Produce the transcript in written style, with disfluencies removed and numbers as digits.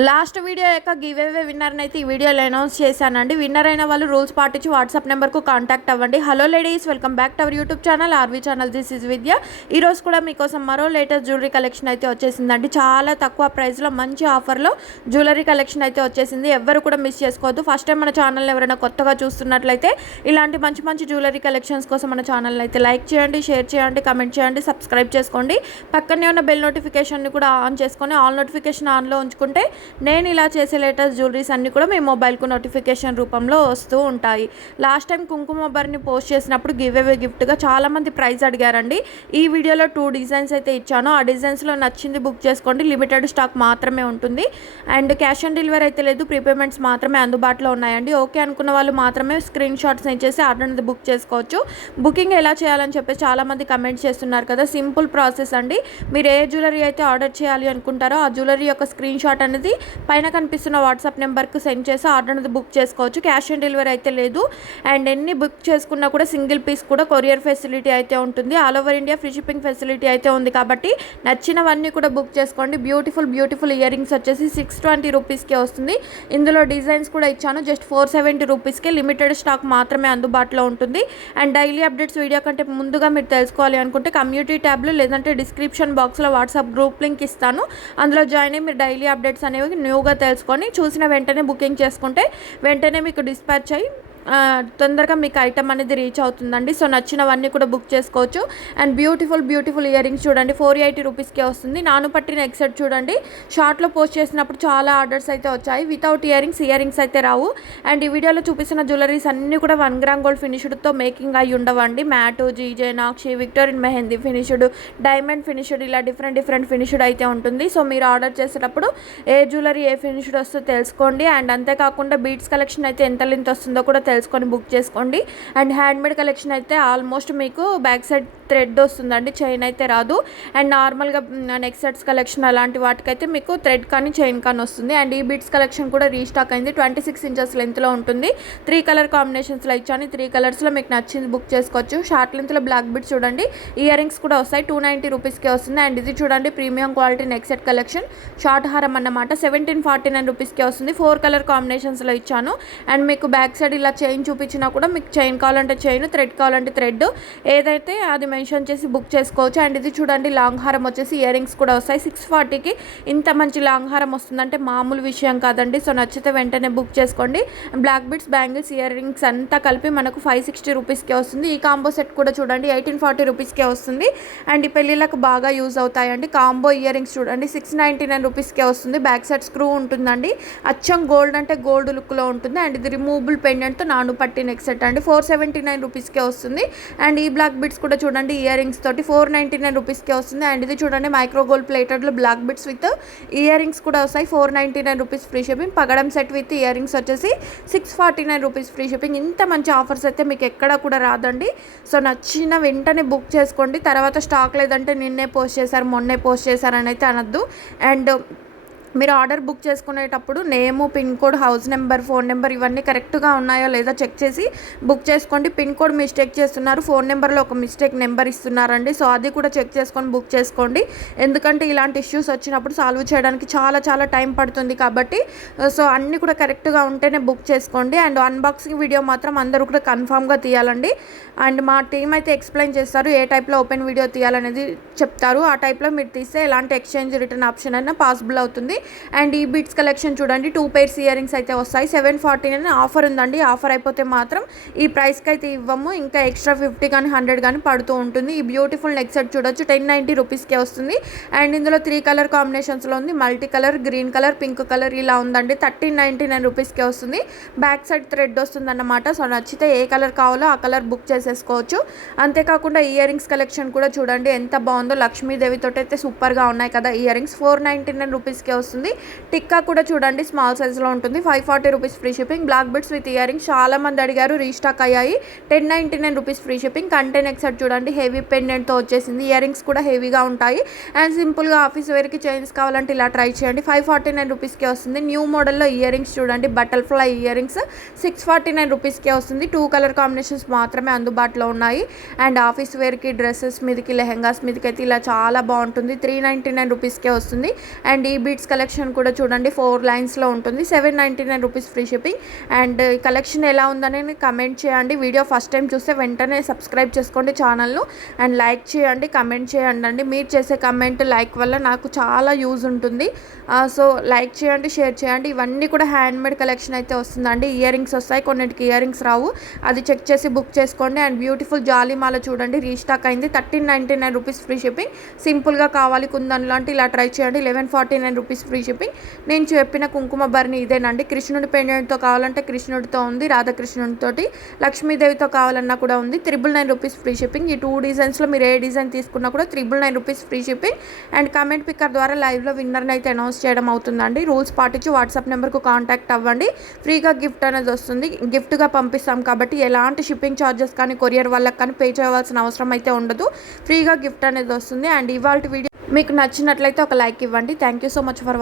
Last video యొక్క give away విన్నర్ని అయితే ఈ వీడియోలో అనౌన్స్ చేశానండి. విన్నర్ అయిన వాళ్ళు రూల్స్ పాటించి వాట్సాప్ నెంబర్కు కాంటాక్ట్ అవ్వండి. Hello ladies, welcome back to our YouTube channel RV channel. This is Vidya. ఈరోజు కూడా మీకోసం మరో లేటెస్ట్ జ్యువెలరీ కలెక్షన్ అయితే వచ్చేసిందండి. చాలా తక్కువ ప్రైస్లో మంచి ఆఫర్లో జ్యువెలరీ కలెక్షన్ అయితే వచ్చేసింది. ఎవరు కూడా మిస్ చేసుకోవద్దు. ఫస్ట్ టైం మన ఛానల్ ఎవరైనా కొత్తగా చూస్తున్నట్లయితే ఇలాంటి మంచి మంచి జ్యువెలరీ కలెక్షన్స్ కోసం మన ఛానల్ అయితే లైక్ చేయండి, షేర్ చేయండి, కమెంట్ చేయండి, సబ్స్క్రైబ్ చేసుకోండి. పక్కనే ఉన్న బెల్ నోటిఫికేషన్ని కూడా ఆన్ చేసుకొని ఆల్ నోటిఫికేషన్ ఆన్లో ఉంచుకుంటే నేను ఇలా చేసే లేటెస్ట్ జ్యువెలరీస్ అన్నీ కూడా మీ మొబైల్కు నోటిఫికేషన్ రూపంలో వస్తూ ఉంటాయి. లాస్ట్ టైం కుంకుమ బర్ని పోస్ట్ చేసినప్పుడు గివ్ అవే గిఫ్ట్గా చాలామంది ప్రైజ్ అడిగారండి. ఈ వీడియోలో 2 డిజైన్స్ అయితే ఇచ్చాను. ఆ డిజైన్స్లో నచ్చింది బుక్ చేసుకోండి. లిమిటెడ్ స్టాక్ మాత్రమే ఉంటుంది అండ్ క్యాష్ ఆన్ డెలివరీ అయితే లేదు. ప్రీపేమెంట్స్ మాత్రమే అందుబాటులో ఉన్నాయండి. ఓకే అనుకున్న వాళ్ళు మాత్రమే స్క్రీన్ షాట్స్ చేసి ఆర్డర్ అనేది బుక్ చేసుకోవచ్చు. బుకింగ్ ఎలా చేయాలని చెప్పేసి చాలామంది కమెంట్స్ చేస్తున్నారు కదా. సింపుల్ ప్రాసెస్ అండి. మీరు ఏ జ్యువెలరీ అయితే ఆర్డర్ చేయాలి అనుకుంటారో ఆ జ్యువెలరీ యొక్క స్క్రీన్ షాట్ అనేది పైన కనిపిస్తున్న వాట్సాప్ నెంబర్కి సెండ్ చేసి ఆర్డర్ అనేది బుక్ చేసుకోవచ్చు. క్యాష్ ఆన్ డెలివరీ అయితే లేదు అండ్ ఎన్ని బుక్ చేసుకున్నా కూడా సింగిల్ పీస్ కూడా కొరియర్ ఫెసిలిటీ అయితే ఉంటుంది. All over India free shipping facility అయితే ఉంది కాబట్టి నచ్చినవన్నీ కూడా బుక్ చేసుకోండి. బ్యూటిఫుల్ ఇయర్ రింగ్స్ వచ్చేసి 620 రూపీస్కే వస్తుంది. ఇందులో డిజైన్స్ కూడా ఇచ్చాను. జస్ట్ 470 రూపీస్కే లిమిటెడ్ స్టాక్ మాత్రమే అందుబాటులో ఉంటుంది. అండ్ డైలీ అప్డేట్స్ వీడియో కంటే ముందుగా మీరు తెలుసుకోవాలి అనుకుంటే కమ్యూనిటీ ట్యాబ్లో లేదంటే డిస్క్రిప్షన్ బాక్స్లో వాట్సాప్ గ్రూప్ లింక్ ఇస్తాను. అందులో జాయిన్ అయ్యి మీరు డైలీ అప్డేట్స్ అనేవి న్యూగా తెలుసుకొని చూసిన వెంటనే బుకింగ్ చేసుకుంటే వెంటనే మీకు డిస్పాచ్ అయ్యి తొందరగా మీకు ఐటమ్ అనేది రీచ్ అవుతుందండి. సో నచ్చినవన్నీ కూడా బుక్ చేసుకోవచ్చు. అండ్ బ్యూటిఫుల్ ఇయర్ రింగ్స్ చూడండి 480 రూపీస్కే వస్తుంది. నాను పట్టిన ఎక్సెట్ చూడండి. షార్ట్లో పోస్ట్ చేసినప్పుడు చాలా ఆర్డర్స్ అయితే వచ్చాయి. వితౌట్ ఇయర్ రింగ్స్ అయితే రావు. అండ్ ఈ వీడియోలో చూపిస్తున్న జ్యువెలరీస్ అన్నీ కూడా 1 గ్రామ్ గోల్డ్ ఫినిష్డ్తో మేకింగ్ అయ్యి ఉండవండి. Matte, GJ, nakshi, Victorian mehndi finished, diamond finished, ఇలా డిఫరెంట్ ఫినిష్డ్ అయితే ఉంటుంది. సో మీరు ఆర్డర్ చేసేటప్పుడు ఏ జ్యువెలరీ ఏ ఫినిష్డ్ వస్తుందో తెలుసుకోండి. అండ్ అంతేకాకుండా బీడ్స్ కలెక్షన్ అయితే ఎంత లెంత్ వస్తుందో కూడా తెలుసుకొని బుక్ చేసుకోండి. అండ్ హ్యాండ్మేడ్ కలెక్షన్ అయితే ఆల్మోస్ట్ మీకు బ్యాక్ సైడ్ థ్రెడ్ వస్తుందండి, చైన్ అయితే రాదు. అండ్ నార్మల్గా నెక్ సెట్స్ కలెక్షన్ అలాంటి వాటికైతే మీకు థ్రెడ్ కానీ చైన్ కానీ వస్తుంది. అండ్ ఈ బీడ్స్ కలెక్షన్ కూడా రీస్టాక్ అయింది. 26 ఇంచెస్ లెంత్లో ఉంటుంది. 3 కలర్ కాంబినేషన్స్లో ఇచ్చాను. 3 కలర్స్లో మీకు నచ్చింది బుక్ చేసుకోవచ్చు. షార్ట్ లెంత్లో బ్లాక్ బీడ్స్ చూడండి. ఇయర్ రింగ్స్ కూడా వస్తాయి. 290 రూపీస్కే వస్తుంది. అండ్ ఇది చూడండి premium quality neck set collection short హారం అన్నమాట. 1749 రూపీస్కే వస్తుంది. 4 కలర్ కాంబినేషన్స్లో ఇచ్చాను. అండ్ మీకు బ్యాక్ సైడ్ ఇలా చైన్ చూపించినా కూడా మీకు చైన్ కావాలంటే చైన్, థ్రెడ్ కావాలంటే థ్రెడ్, ఏదైతే అది మెన్షన్ చేసి బుక్ చేసుకోవచ్చు. అండ్ ఇది చూడండి లాంగ్ హారం వచ్చేసి ఇయర్ రింగ్స్ కూడా వస్తాయి. 640కి ఇంత మంచి లాంగ్ హారం వస్తుందంటే మామూలు విషయం కాదండి. సో నచ్చితే వెంటనే బుక్ చేసుకోండి. Black bits, bangles, ear rings అంతా కలిపి మనకు 560 రూపీస్కే వస్తుంది. ఈ కాంబో సెట్ కూడా చూడండి 1840 రూపీస్కే వస్తుంది. అండ్ ఈ పెళ్ళిళ్ళకు బాగా యూజ్ అవుతాయండి. కాంబో ఇయర్ రింగ్స్ చూడండి 699 రూపీస్కే వస్తుంది. బ్యాక్ సైడ్ స్క్రూ ఉంటుందండి. అచ్చం గోల్డ్ అంటే గోల్డ్ లుక్లో ఉంటుంది. అండ్ ఇది రిమూవబుల్ పెండెంట్తో నాను పట్టి నెక్ సెట్ అండి 479 రూపీస్కే వస్తుంది. అండ్ ఈ బ్లాక్ బిట్స్ కూడా చూడండి ఇయర్ రింగ్స్ తోటి 499 రూపీస్కే వస్తుంది. అండ్ ఇది చూడండి మైక్రో గోల్డ్ ప్లేటెడ్లో black bits with ear rings కూడా వస్తాయి. 499 రూపీస్ ఫ్రీ షిప్పింగ్. పగడం సెట్ విత్ ఇయర్ రింగ్స్ వచ్చేసి 649 రూపీస్ ఫ్రీ షిప్పింగ్. ఇంత మంచి ఆఫర్స్ అయితే మీకు ఎక్కడ కూడా రాదండి. సో నచ్చిన వెంటనే బుక్ చేసుకోండి. తర్వాత స్టాక్ లేదంటే నిన్నే పోస్ట్ చేశారు, మొన్నే పోస్ట్ చేశారని అయితే అనద్దు. అండ్ మీరు ఆర్డర్ బుక్ చేసుకునేటప్పుడు name, pin code, house number, phone number ఇవన్నీ కరెక్ట్గా ఉన్నాయో లేదా చెక్ చేసి బుక్ చేసుకోండి. పిన్ కోడ్ మిస్టేక్ చేస్తున్నారు, ఫోన్ నెంబర్లో ఒక మిస్టేక్ నెంబర్ ఇస్తున్నారండి. సో అది కూడా చెక్ చేసుకొని బుక్ చేసుకోండి. ఎందుకంటే ఇలాంటి ఇష్యూస్ వచ్చినప్పుడు సాల్వ్ చేయడానికి చాలా టైం పడుతుంది కాబట్టి సో అన్నీ కూడా కరెక్ట్గా ఉంటేనే బుక్ చేసుకోండి. అండ్ అన్బాక్సింగ్ వీడియో మాత్రం అందరూ కూడా కన్ఫామ్గా తీయాలండి. అండ్ మా టీం అయితే ఎక్స్ప్లెయిన్ చేస్తారు ఏ టైప్లో ఓపెన్ వీడియో తీయాలనేది చెప్తారు. ఆ టైప్లో మీరు తీస్తే ఎలాంటి ఎక్స్చేంజ్ రిటర్న్ ఆప్షన్ అయినా పాసిబుల్ అవుతుంది. అండ్ ఈ బీడ్స్ కలెక్షన్ చూడండి 2 pairs ఇయర్ రింగ్స్ అయితే వస్తాయి. 749 ఆఫర్ ఉందండి. ఆఫర్ అయిపోతే మాత్రం ఈ ప్రైస్కి అయితే ఇవ్వము. ఇంకా ఎక్స్ట్రా 50 కానీ 100 కానీ పడుతూ ఉంటుంది. ఈ బ్యూటిఫుల్ నెక్ సెట్ చూడొచ్చు 1090 రూపీస్కే వస్తుంది. అండ్ ఇందులో 3 కలర్ కాంబినేషన్స్లో ఉంది. Multi colour, green colour, pink colour ఇలా ఉందండి. 1399 రూపీస్కే వస్తుంది. బ్యాక్ సైడ్ థ్రెడ్ వస్తుంది అన్నమాట. సో నచ్చితే ఏ కలర్ కావాలో ఆ కలర్ బుక్ చేసేసుకోవచ్చు. అంతేకాకుండా ఇయర్ రింగ్స్ కలెక్షన్ కూడా చూడండి ఎంత బాగుందో. లక్ష్మీదేవితో అయితే సూపర్గా ఉన్నాయి కదా ఇయర్ రింగ్స్. 499 రూపీస్కే వస్తుంది. టిక్కా కూడా చూడండి స్మాల్ సైజ్లో ఉంటుంది. 540 rupees free shipping. Black bits with year rings చాలా మంది అడిగారు, రీస్టాక్ అయ్యాయి. 1099 రూపీస్ ఫ్రీ షిప్పింగ్. కంటెన్ నెక్ సెట్ చూడండి హెవీ పెండెంట్తో వచ్చేసింది. ఇయర్ రింగ్స్ కూడా హెవీగా ఉంటాయి. అండ్ సింపుల్గా ఆఫీస్ వేర్కి చైన్స్ కావాలంటే ఇలా ట్రై చేయండి. 549 రూపీస్కే వస్తుంది. న్యూ మోడల్లో ఇయర్ రింగ్స్ చూడండి బటర్ఫ్లై ఇయర్ రింగ్స్ 649 రూపీస్కే వస్తుంది. 2 కలర్ కాంబినేషన్స్ మాత్రమే అందుబాటులో ఉన్నాయి. అండ్ ఆఫీస్ వేర్కి, డ్రెస్సెస్ మీదకి, లెహెంగాస్ మీదకి అయితే ఇలా చాలా బాగుంటుంది. 399 రూపీస్కే వస్తుంది. అండ్ ఈ బీట్స్ కలెక్షన్ కలెక్షన్ కూడా చూడండి 4 లైన్స్లో ఉంటుంది. 799 రూపీస్ ఫ్రీ షిప్పింగ్. అండ్ ఈ కలెక్షన్ ఎలా ఉందని కమెంట్ చేయండి. వీడియో ఫస్ట్ టైం చూస్తే వెంటనే సబ్స్క్రైబ్ చేసుకోండి ఛానల్ను. అండ్ లైక్ చేయండి, కమెంట్ చేయండి అండి. మీరు చేసే కమెంట్ లైక్ వల్ల నాకు చాలా యూజ్ ఉంటుంది. సో లైక్ చేయండి, షేర్ చేయండి. ఇవన్నీ కూడా హ్యాండ్మేడ్ కలెక్షన్ అయితే వస్తుందండి. ఇయర్ రింగ్స్ వస్తాయి, కొన్నిటికి ఇయర్ రింగ్స్ రావు. అది చెక్ చేసి బుక్ చేసుకోండి. అండ్ బ్యూటిఫుల్ జాలీ మాల చూడండి రీస్టాక్ అయింది. 1399 రూపీస్ ఫ్రీ షిప్పింగ్. సింపుల్గా కావాలి కుందన్ లాంటి ఇలా ట్రై చేయండి. 1149 రూపీస్ ఫ్రీ షిప్పింగ్. నేను చెప్పిన కుంకుమ భరణి ఇదేనండి. కృష్ణుడి పెండెంట్తో కావాలంటే కృష్ణుడితో ఉంది, రాధాకృష్ణుడితోటి. లక్ష్మీదేవితో కావాలన్నా కూడా ఉంది. 999 రూపీస్ ఫ్రీ షిప్పింగ్. ఈ 2 డిజైన్స్లో మీరు ఏ డిజైన్ తీసుకున్నా కూడా 999 rupees free shipping. And comment picker ద్వారా లైవ్లో విన్నర్ని అయితే అనౌన్స్ చేయడం అవుతుందండి. రూల్స్ పాటించి వాట్సాప్ నెంబర్కు కాంటాక్ట్ అవ్వండి. ఫ్రీగా గిఫ్ట్ అనేది వస్తుంది. గిఫ్ట్గా పంపిస్తాం కాబట్టి ఎలాంటి షిప్పింగ్ ఛార్జెస్ కానీ కొరియర్ వాళ్ళకి కానీ పే చేయవలసిన అవసరం అయితే ఉండదు. ఫ్రీగా గిఫ్ట్ అనేది వస్తుంది. అండ్ ఇవాళ వీడియో మీకు నచ్చినట్లయితే ఒక లైక్ ఇవ్వండి. Thank you so much for watching.